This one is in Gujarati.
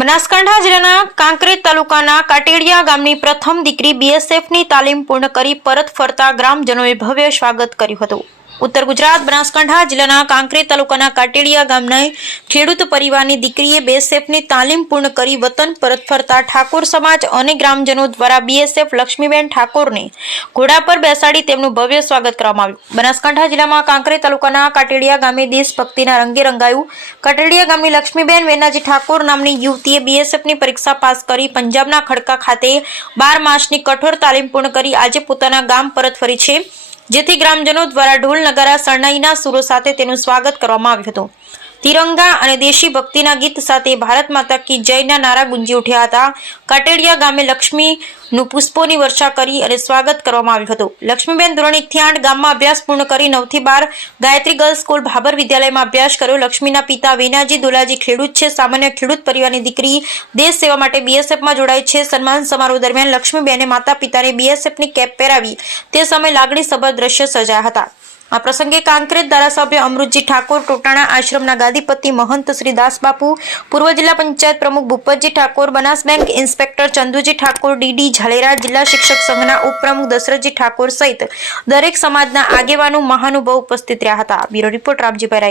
બનાસકાંઠા જિલ્લાના કાંકરેજ તાલુકાના કાટેડિયા ગામની પ્રથમ દીકરી બીએસએફની તાલીમ પૂર્ણ કરી પરત ફરતા ગ્રામજનોએ ભવ્ય સ્વાગત કર્યું હતું. ઉત્તર ગુજરાત બનાસકાંઠા જિલ્લાના કાંકરેજ તાલુકાના કાટેડિયા ગામના ખેડૂત પરિવારની દીકરીએ બીએસએફની તાલીમ પૂર્ણ કરી વતન પરત ફરતા ઠાકોર સમાજ અને ગ્રામજનો દ્વારા બીએસએફ લક્ષ્મીબેન ઠાકોરને ઘોડા પર બેસાડી તેમનું ભવ્ય સ્વાગત કરવામાં આવ્યું. બનાસકાંઠા જિલ્લામાં કાંકરેજ તાલુકાના કાટેડિયા ગામે દેશભક્તિના રંગે રંગાયું. કાટેડિયા ગામની લક્ષ્મીબેન વેનાજી ઠાકોર નામની યુવતીએ બીએસએફની પરીક્ષા પાસ કરી પંજાબના ખડકા ખાતે બાર માસની કઠોર તાલીમ પૂર્ણ કરી આજે પોતાના ગામ પરત ફરી છે. જેથી ગ્રામજનો દ્વારા ઢોલ નગારા, શરણાઈના સુરો સાથે તેનું સ્વાગત કરવામાં આવ્યું હતું. તિરંગા અને દેશી ભક્તિના ગીત સાથે ભારત માતા કી જયના નારા ગુંજી ઉઠ્યા હતા. કાટેડિયા ગામે લક્ષ્મીનું પુષ્પોની વર્ષા કરી અને સ્વાગત કરવામાં આવ્યું હતું. લક્ષ્મીબેન ધોરણ એકથી આઠ ગામમાં અભ્યાસ પૂર્ણ કરી નવથી બાર ગાયત્રી ગર્લ્સ સ્કૂલ ભાબર વિદ્યાલયમાં અભ્યાસ કર્યો. લક્ષ્મીના પિતા વેનાજી દુલાજી ખેડૂત છે. સામાન્ય ખેડૂત પરિવારની દીકરી દેશ સેવા માટે બીએસએફમાં જોડાય છે. સન્માન સમારોહ દરમિયાન લક્ષ્મીબેને માતા પિતાને બીએસએફની કેપ પહેરાવી તે સમયે લાગણીસભર દ્રશ્ય સર્જાયા હતા. આ પ્રસંગે કાંકરેજ ધારાસભ્ય અમૃતજી ઠાકોર, ટોટાણા આશ્રમના ગાદીપતિ મહંત શ્રી દાસબાપુ પૂર્વ જિલ્લા પંચાયત પ્રમુખ Bhupatji Thakor, Banas bank inspector Chanduji Thakor, D D Zalera જિલ્લા શિક્ષક સંઘના ઉપપ્રમુખ દશરથજી ઠાકોર સહિત દરેક સમાજના આગેવાનો મહાનુભાવ ઉપસ્થિત રહ્યા હતા. બ્યુરો રિપોર્ટ રામજીભાઈ રાય